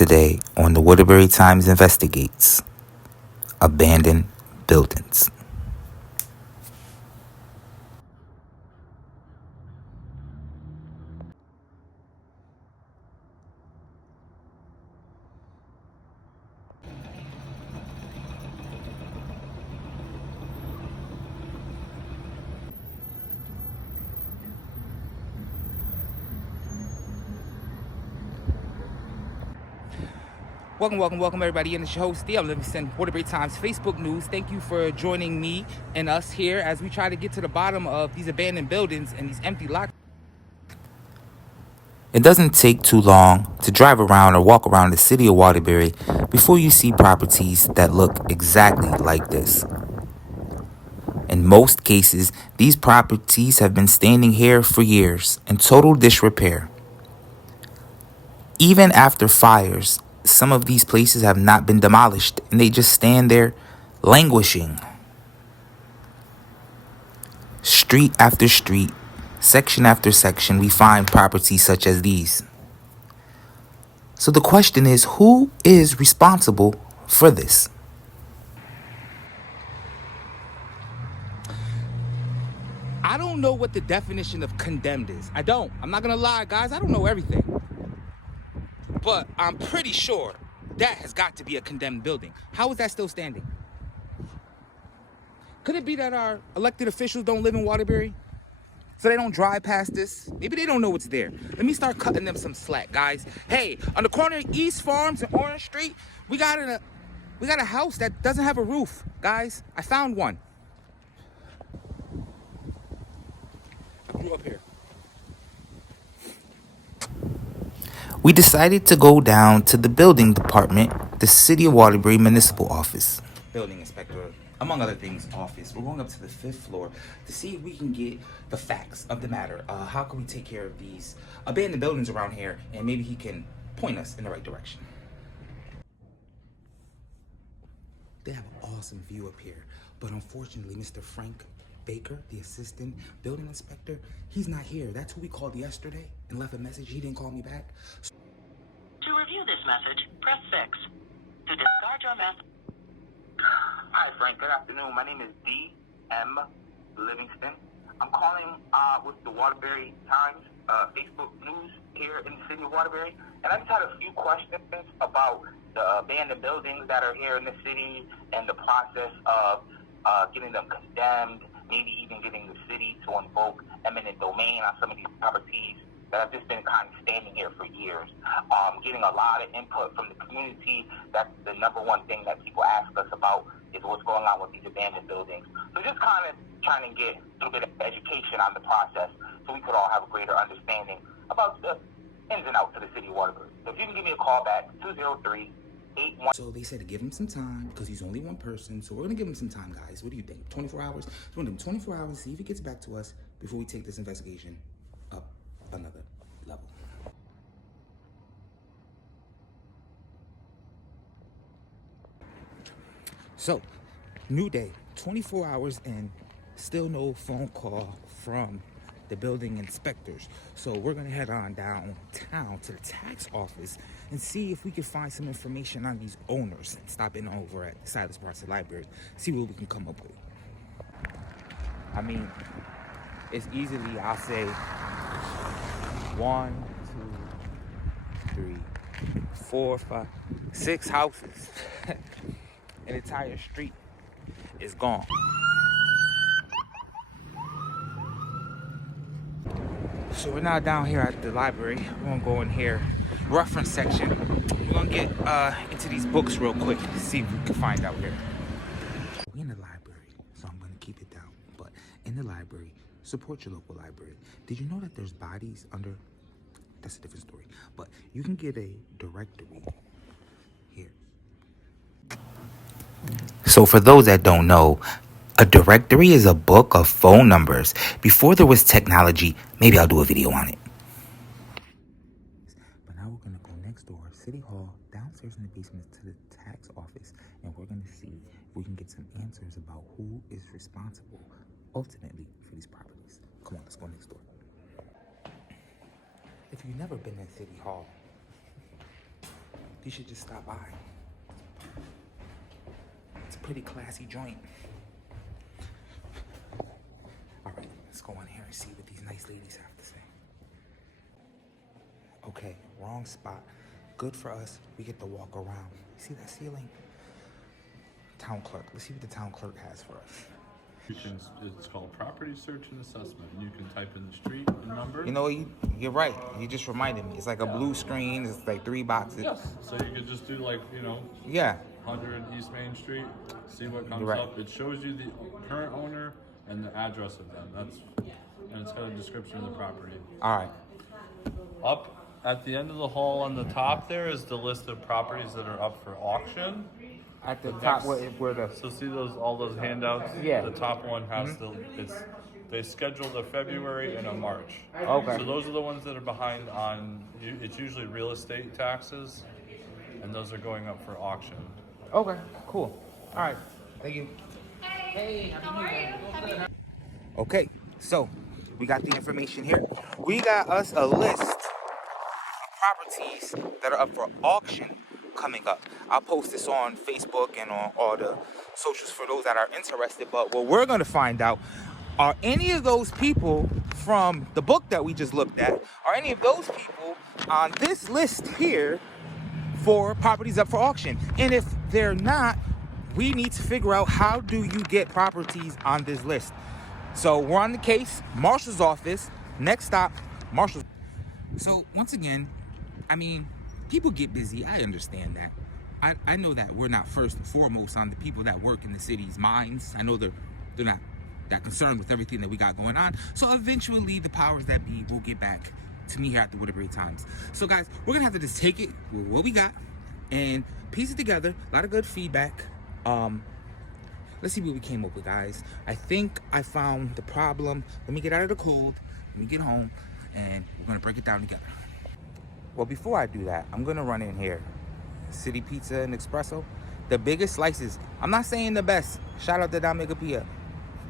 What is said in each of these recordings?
Today on the Waterbury Times Investigates, abandoned buildings. Welcome, everybody. And it's your host, I'm Livingston, Waterbury Times Facebook News. Thank you for joining me and us here as we try to get to the bottom of these abandoned buildings and these empty lots. It doesn't take too long to drive around or walk around the city of Waterbury before you see properties that look exactly like this. In most cases, these properties have been standing here for years in total disrepair. Even after fires, some of these places have not been demolished and they just stand there languishing. Street after street, section after section, we find properties such as these. So the question is, who is responsible for this? I don't know what the definition of condemned is. I'm not going to lie, guys. I don't know everything. But I'm pretty sure that has got to be a condemned building. How is that still standing? Could it be that our elected officials don't live in Waterbury? So they don't drive past this? Maybe they don't know what's there. Let me start cutting them some slack, guys. Hey, on the corner of East Farms and Orange Street, we got a house that doesn't have a roof, guys. I found one. I grew up here. We decided to go down to the building department, the City of Waterbury Municipal Office. Building inspector, among other things, office. We're going up to the 5th floor to see if we can get the facts of the matter. How can we take care of these abandoned buildings around here, and maybe he can point us in the right direction. They have an awesome view up here, but unfortunately, Mr. Frank Baker, the assistant building inspector, he's not here. That's who we called yesterday and left a message. He didn't call me back. To review this message, press 6. To discard your message. Hi, Frank. Good afternoon. My name is D.M. Livingston. I'm calling with the Waterbury Times Facebook News here in the city of Waterbury. And I just had a few questions about the abandoned buildings that are here in the city and the process of getting them condemned, maybe even getting the city to invoke eminent domain on some of these properties that have just been kind of standing here for years. Getting a lot of input from the community. That's the number one thing that people ask us about is what's going on with these abandoned buildings. So just kind of trying to get a little bit of education on the process so we could all have a greater understanding about the ins and outs of the city of Waterbury. So if you can give me a call back, 203-81. So they said to give him some time because he's only one person. So we're going to give him some time, guys. What do you think? 24 hours? So we're going to give him 24 hours, see if he gets back to us before we take this investigation up another level. So, new day, 24 hours and still no phone call from the building inspectors. So we're gonna head on downtown to the tax office and see if we can find some information on these owners and stop in over at Silas Barnes Library, see what we can come up with. I mean, it's easily, I'll say, 1, 2, 3, 4, 5, 6 houses. An entire street is gone. So we're now down here at the library. We're gonna go in here, reference section. We're gonna get into these books real quick, see if we can find out here. We're in the library, so I'm gonna keep it down. But in the library, support your local library. Did you know that there's bodies under? That's a different story. But you can get a directory here. So for those that don't know, a directory is a book of phone numbers. Before there was technology, maybe I'll do a video on it. But now we're gonna go next door, City Hall, downstairs in the basement to the tax office, and we're gonna see if we can get some answers about who is responsible ultimately for these properties. Come on, let's go next door. If you've never been in City Hall, do You should just stop by. It's a pretty classy joint. All right, let's go in here and see what these nice ladies have to say. Okay, wrong spot. Good for us. We get to walk around. See that ceiling? Town clerk. Let's see what the town clerk has for us. It's called property search and assessment. You can type in the street and number. You know, you're right. You just reminded me. It's like a blue screen. It's like 3 boxes. Yes. So you could just do like, Yeah. 100 East Main Street, see what comes Right. up. It shows you the current owner and the address of them. And it's got a description of the property. All right. Up at the end of the hall on the top there is the list of properties that are up for auction. At the top, where the... So see all those handouts? Yeah. The top one has they scheduled a February and a March. Okay. So those are the ones that are behind on, it's usually real estate taxes, and those are going up for auction. Okay, cool. All right. Thank you. Hey, How are you? Okay, so we got the information here. We got us a list of properties that are up for auction coming up. I'll post this on Facebook and on all the socials for those that are interested. But what we're going to find out, are any of those people from the book that we just looked at, are any of those people on this list here for properties up for auction? And if they're not, we need to figure out, how do you get properties on this list? So we're on the case, Marshal's office. Next stop, Marshal's. So once again, I mean, people get busy. I understand that. I know that we're not first and foremost on the people that work in the city's minds. I know they're not that concerned with everything that we got going on. So eventually the powers that be will get back to me here at the Waterbury Times. So guys, we're gonna have to just take it with what we got and piece it together. A lot of good feedback. Let's see what we came up with, guys. I think I found the problem. Let me get out of the cold. Let me get home, and we're gonna break it down together. Well, before I do that, I'm gonna run in here. City Pizza and Espresso. The biggest slices. I'm not saying the best. Shout out to Dominic Pia,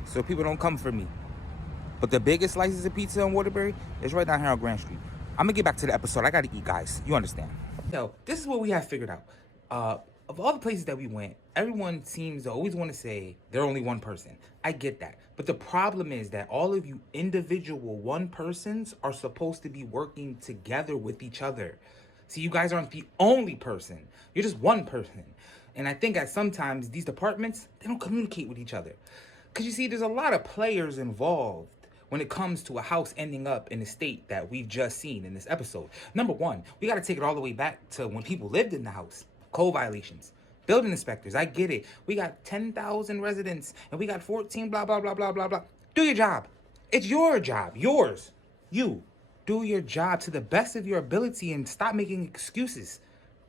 so people don't come for me. But the biggest slices of pizza in Waterbury is right down here on Grand Street. I'm gonna get back to the episode. I gotta eat, guys. You understand? So this is what we have figured out. Of all the places that we went, everyone seems to always want to say they're only one person. I get that. But the problem is that all of you individual one persons are supposed to be working together with each other. See, you guys aren't the only person. You're just one person. And I think that sometimes these departments, they don't communicate with each other. Because you see, there's a lot of players involved when it comes to a house ending up in the state that we've just seen in this episode. Number one, we got to take it all the way back to when people lived in the house. Code violations, building inspectors, I get it. We got 10,000 residents and we got 14 blah, blah, blah, blah, blah, blah. Do your job. It's your job, yours. You do your job to the best of your ability and stop making excuses.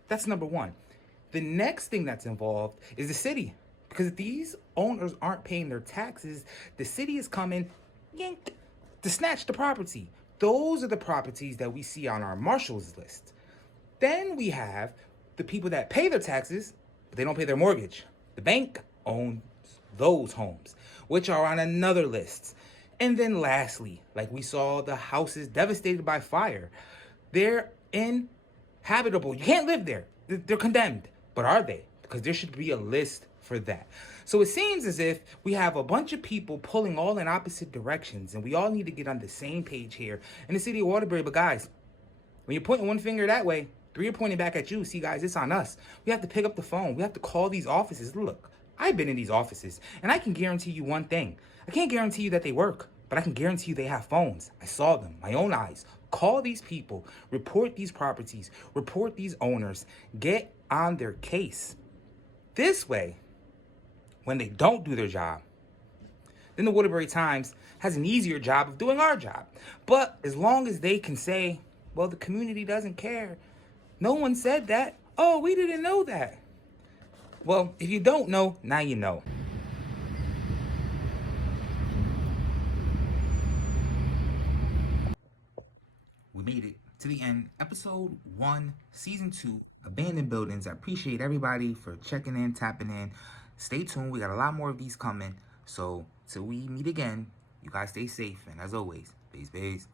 That's number one. The next thing that's involved is the city. Because if these owners aren't paying their taxes, the city is coming yank, to snatch the property. Those are the properties that we see on our Marshal's list. Then we have the people that pay their taxes, but they don't pay their mortgage. The bank owns those homes, which are on another list. And then lastly, like we saw the houses devastated by fire. They're inhabitable. You can't live there. They're condemned. But are they? Because there should be a list for that. So it seems as if we have a bunch of people pulling all in opposite directions, and we all need to get on the same page here in the city of Waterbury. But guys, when you're pointing one finger that way, 3 are pointing back at you. See, guys, it's on us. We have to pick up the phone. We have to call these offices. Look, I've been in these offices, and I can guarantee you one thing. I can't guarantee you that they work, but I can guarantee you they have phones. I saw them, my own eyes. Call these people, report these properties, report these owners, get on their case. This way, when they don't do their job, then the Waterbury Times has an easier job of doing our job. But as long as they can say, well, the community doesn't care. No one said that. Oh, we didn't know that. Well, if you don't know, now you know. We made it to the end. Episode 1, Season 2, Abandoned Buildings. I appreciate everybody for checking in, tapping in. Stay tuned. We got a lot more of these coming. So till we meet again, you guys stay safe. And as always, peace, peace.